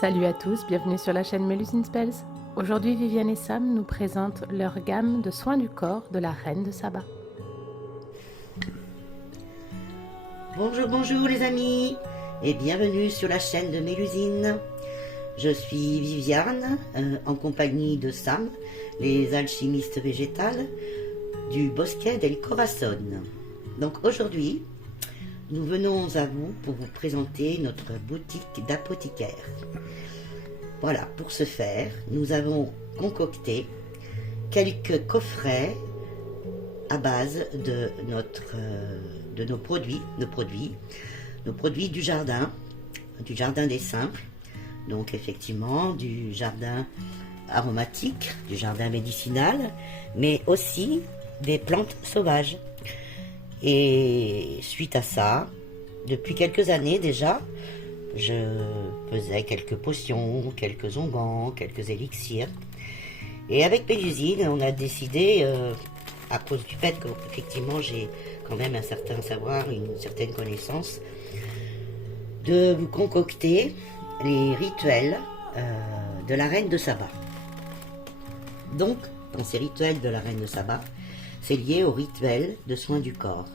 Salut à tous, bienvenue sur la chaîne Mélusine Spells. Aujourd'hui, Viviane et Sam nous présentent leur gamme de soins du corps de la Reine de Saba. Bonjour les amis et bienvenue sur la chaîne de Mélusine. Je suis Viviane en compagnie de Sam, les alchimistes végétales du Bosquet del Corazon. Donc aujourd'hui, nous venons à vous pour vous présenter notre boutique d'apothicaire. Voilà, pour ce faire, nous avons concocté quelques coffrets à base de nos produits du jardin des simples, donc effectivement du jardin aromatique, du jardin médicinal, mais aussi des plantes sauvages. Et suite à ça, depuis quelques années déjà, je faisais quelques potions, quelques onguents, quelques élixirs. Et avec Mélusine, on a décidé, à cause du fait qu'effectivement j'ai quand même un certain savoir, une certaine connaissance, de vous concocter les rituels de la Reine de Saba. Donc, dans ces rituels de la Reine de Saba, c'est lié au rituel de soins du corps.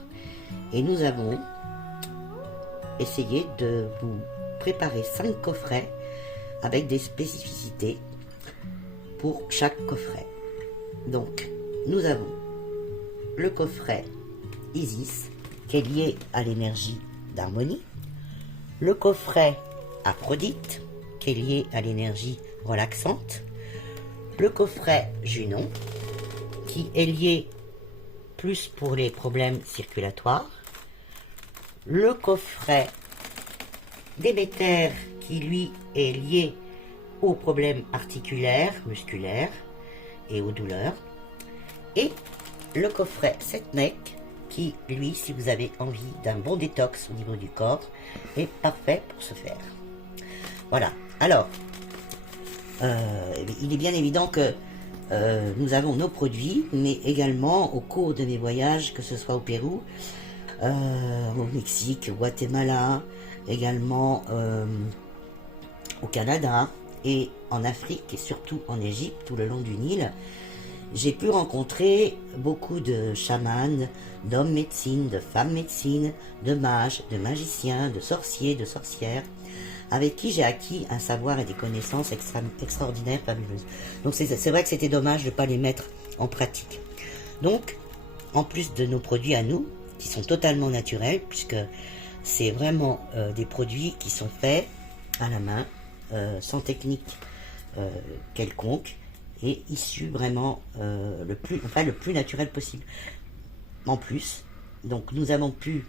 Et nous avons essayé de vous préparer 5 coffrets avec des spécificités pour chaque coffret. Donc, nous avons le coffret Isis, qui est lié à l'énergie d'harmonie, le coffret Aphrodite, qui est lié à l'énergie relaxante, le coffret Junon, qui est lié plus pour les problèmes circulatoires, le coffret Déméter, qui lui est lié aux problèmes articulaires, musculaires et aux douleurs, et le coffret Setnek, qui lui, si vous avez envie d'un bon détox au niveau du corps, est parfait pour ce faire. Voilà, alors, il est bien évident que nous avons nos produits, mais également au cours de mes voyages, que ce soit au Pérou, au Mexique, au Guatemala, également au Canada et en Afrique et surtout en Égypte, tout le long du Nil, j'ai pu rencontrer beaucoup de chamans, d'hommes médecines, de femmes médecines, de mages, de magiciens, de sorciers, de sorcières, avec qui j'ai acquis un savoir et des connaissances extraordinaires, fabuleuses. Donc c'est vrai que c'était dommage de ne pas les mettre en pratique. Donc, en plus de nos produits à nous, qui sont totalement naturels, puisque c'est vraiment des produits qui sont faits à la main, sans technique quelconque, et issus vraiment le plus naturel possible. En plus, donc nous avons pu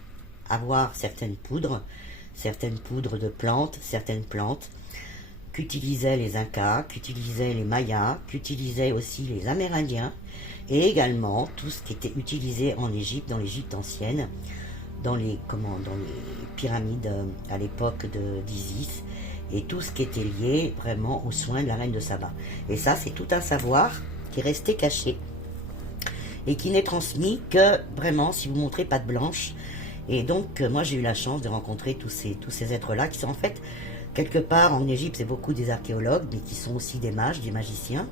avoir certaines poudres de plantes, certaines plantes qu'utilisaient les Incas, qu'utilisaient les Mayas, qu'utilisaient aussi les Amérindiens, et également tout ce qui était utilisé en Égypte, dans l'Égypte ancienne, dans les pyramides à l'époque d'Isis, et tout ce qui était lié vraiment aux soins de la Reine de Saba. Et ça, c'est tout un savoir qui est resté caché et qui n'est transmis que vraiment si vous montrez patte blanche. Et donc, moi, j'ai eu la chance de rencontrer tous ces êtres-là, qui sont en fait, quelque part, en Égypte, c'est beaucoup des archéologues, mais qui sont aussi des mages, des magiciens.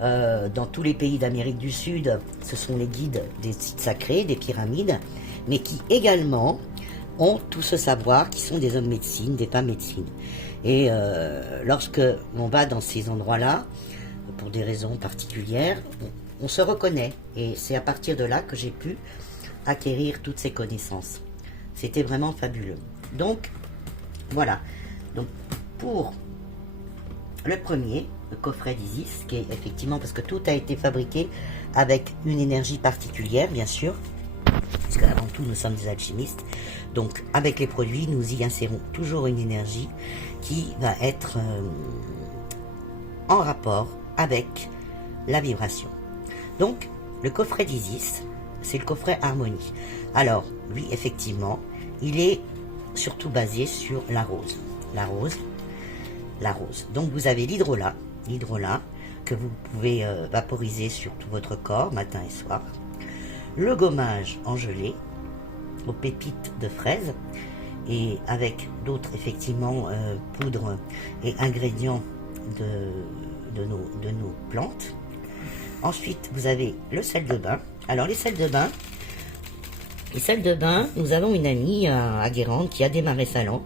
Dans tous les pays d'Amérique du Sud, ce sont les guides des sites sacrés, des pyramides, mais qui également ont tout ce savoir, qui sont des hommes médecine, des femmes médecine. Et lorsque on va dans ces endroits-là, pour des raisons particulières, on se reconnaît. Et c'est à partir de là que j'ai pu acquérir toutes ces connaissances. C'était vraiment fabuleux. Donc, voilà. Donc, pour le premier, le coffret d'Isis, qui est effectivement, parce que tout a été fabriqué avec une énergie particulière, bien sûr, parce qu'avant tout, nous sommes des alchimistes. Donc, avec les produits, nous y insérons toujours une énergie qui va être en rapport avec la vibration. Donc, le coffret d'Isis, c'est le coffret Harmonie. Alors, lui, effectivement, il est surtout basé sur la rose. La rose. Donc, vous avez l'hydrolat que vous pouvez vaporiser sur tout votre corps, matin et soir. Le gommage en gelée, aux pépites de fraise, et avec d'autres effectivement poudres et ingrédients de nos plantes. Ensuite, vous avez le sel de bain. Alors les sels de bain, nous avons une amie à Guérande qui a démarré salon.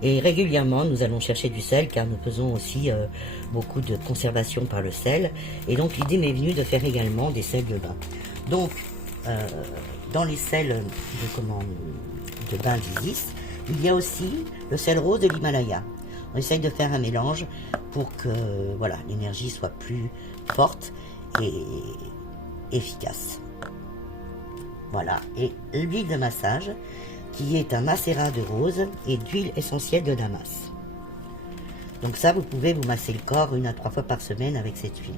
Et régulièrement, nous allons chercher du sel car nous faisons aussi beaucoup de conservation par le sel. Et donc, l'idée m'est venue de faire également des sels de bain. Donc, dans les sels de bain d'Isis, il y a aussi le sel rose de l'Himalaya. On essaye de faire un mélange pour que voilà, l'énergie soit plus forte et efficace. Voilà. Et l'huile de massage, qui est un macérat de rose et d'huile essentielle de damas. Donc ça, vous pouvez vous masser le corps 1 à 3 fois par semaine avec cette huile.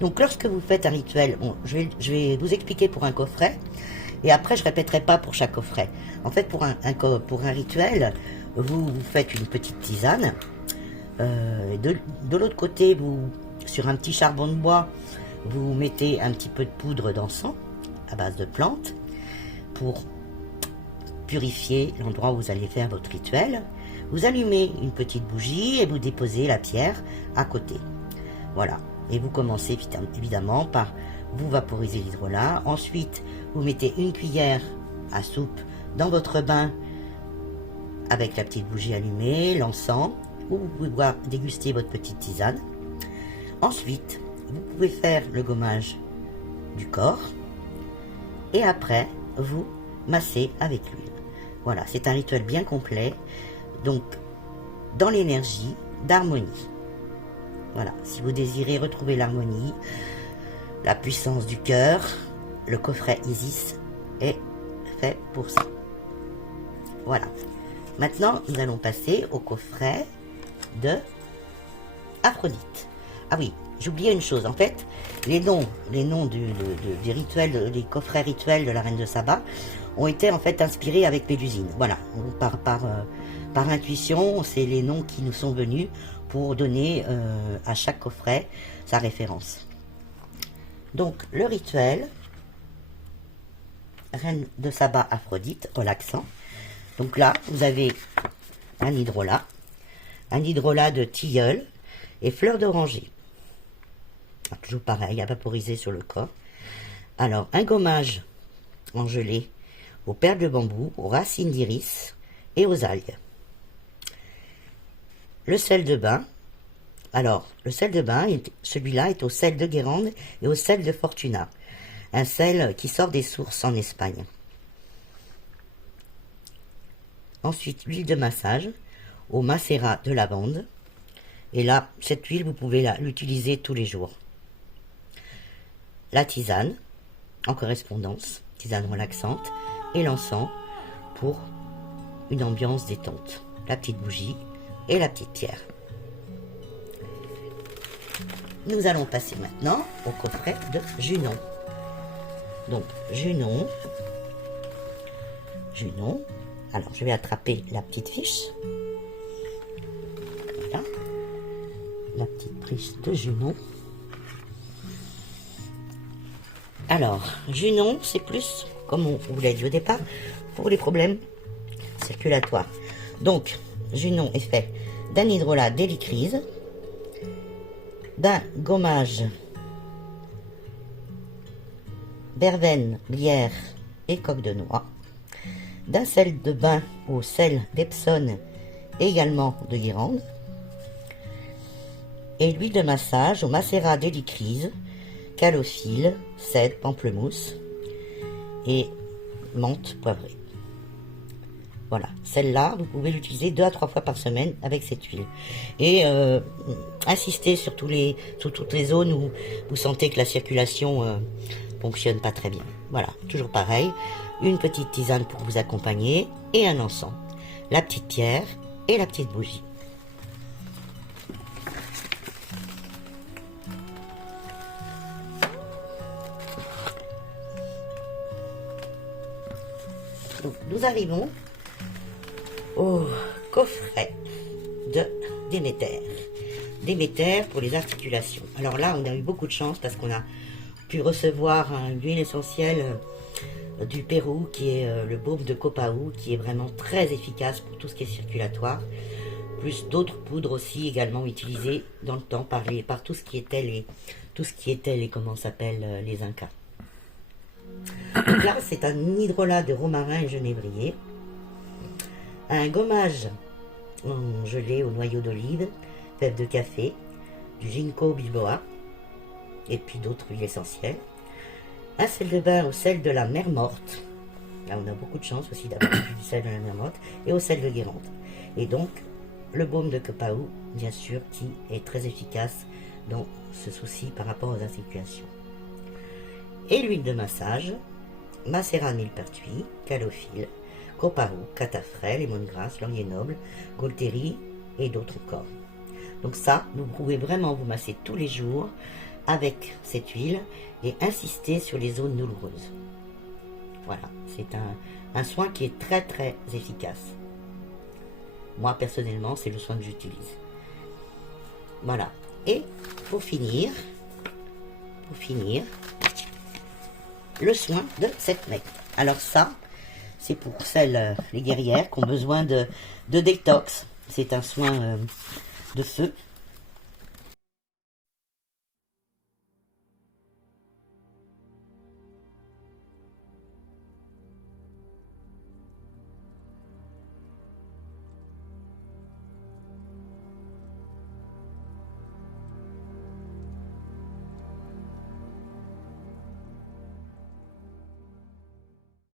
Donc lorsque vous faites un rituel, bon, je vais vous expliquer pour un coffret, et après je répéterai pas pour chaque coffret. En fait, pour un rituel, vous faites une petite tisane. De l'autre côté, sur un petit charbon de bois, vous mettez un petit peu de poudre d'encens à base de plantes pour purifier l'endroit où vous allez faire votre rituel. Vous allumez une petite bougie et vous déposez la pierre à côté. Voilà. Et vous commencez évidemment par vous vaporiser l'hydrolat. Ensuite, vous mettez une cuillère à soupe dans votre bain avec la petite bougie allumée, l'encens, ou vous pouvez boire, déguster votre petite tisane. Ensuite, vous pouvez faire le gommage du corps. Et après, vous massez avec l'huile. Voilà, c'est un rituel bien complet, donc dans l'énergie d'harmonie. Voilà, si vous désirez retrouver l'harmonie, la puissance du cœur, le coffret Isis est fait pour ça. Voilà. Maintenant, nous allons passer au coffret de Aphrodite. Ah oui, j'oubliais une chose. En fait, les noms des rituels, des coffrets rituels de la Reine de Saba ont été en fait inspirés avec Mélusine. Voilà, par intuition, c'est les noms qui nous sont venus pour donner à chaque coffret sa référence. Donc, le rituel Reine de Saba Aphrodite, relaxant. Donc là, vous avez un hydrolat de tilleul et fleurs d'oranger. Toujours pareil, à vaporiser sur le corps. Alors, un gommage en gelée aux perles de bambou, aux racines d'iris et aux algues. Le sel de bain. Alors, le sel de bain, celui-là est au sel de Guérande et au sel de Fortuna. Un sel qui sort des sources en Espagne. Ensuite, l'huile de massage au macérat de lavande. Et là, cette huile, vous pouvez l'utiliser tous les jours. La tisane, en correspondance, tisane relaxante, et l'encens pour une ambiance détente. La petite bougie et la petite pierre. Nous allons passer maintenant au coffret de Junon. Donc, Junon. Alors, je vais attraper la petite fiche. Voilà. La petite fiche de Junon. Alors, Junon, c'est plus, comme on vous l'a dit au départ, pour les problèmes circulatoires. Donc, Junon est fait d'un hydrolat d'hélicryse, d'un gommage verveine, lierre et coque de noix, d'un sel de bain au sel d'Epsom également de Guérande, et l'huile de massage au macérat d'hélicryse, calophylle, cèdre, pamplemousse et menthe poivrée. Voilà, celle-là, vous pouvez l'utiliser 2 à 3 fois par semaine avec cette huile. Et insistez sur toutes les zones où vous sentez que la circulation fonctionne pas très bien. Voilà, toujours pareil, une petite tisane pour vous accompagner et un encens, la petite pierre et la petite bougie. Donc, nous arrivons au coffret de Déméter. Déméter pour les articulations. Alors là, on a eu beaucoup de chance parce qu'on a pu recevoir une huile essentielle du Pérou, qui est le baume de Copao, qui est vraiment très efficace pour tout ce qui est circulatoire, plus d'autres poudres aussi également utilisées dans le temps par tout ce qui était les comment s'appelle les Incas. Donc là, c'est un hydrolat de romarin et genévrier, un gommage en gelée au noyau d'olive, fèves de café, du ginkgo biloba, et puis d'autres huiles essentielles, un sel de bain au sel de la mer morte, là on a beaucoup de chance aussi d'avoir du sel de la mer morte, et au sel de Guérande. Et donc, le baume de Copao, bien sûr, qui est très efficace dans ce souci par rapport aux articulations. Et l'huile de massage, macérat millepertuis, calophylle, Copao, cataphrène, lémongrass, laurier noble, gaultérie et d'autres encore. Donc ça, vous pouvez vraiment vous masser tous les jours avec cette huile et insister sur les zones douloureuses. Voilà, c'est un soin qui est très très efficace. Moi personnellement, c'est le soin que j'utilise. Voilà. Et pour finir, le soin de cette mecque. Alors ça, c'est pour les guerrières qui ont besoin de détox. C'est un soin de feu,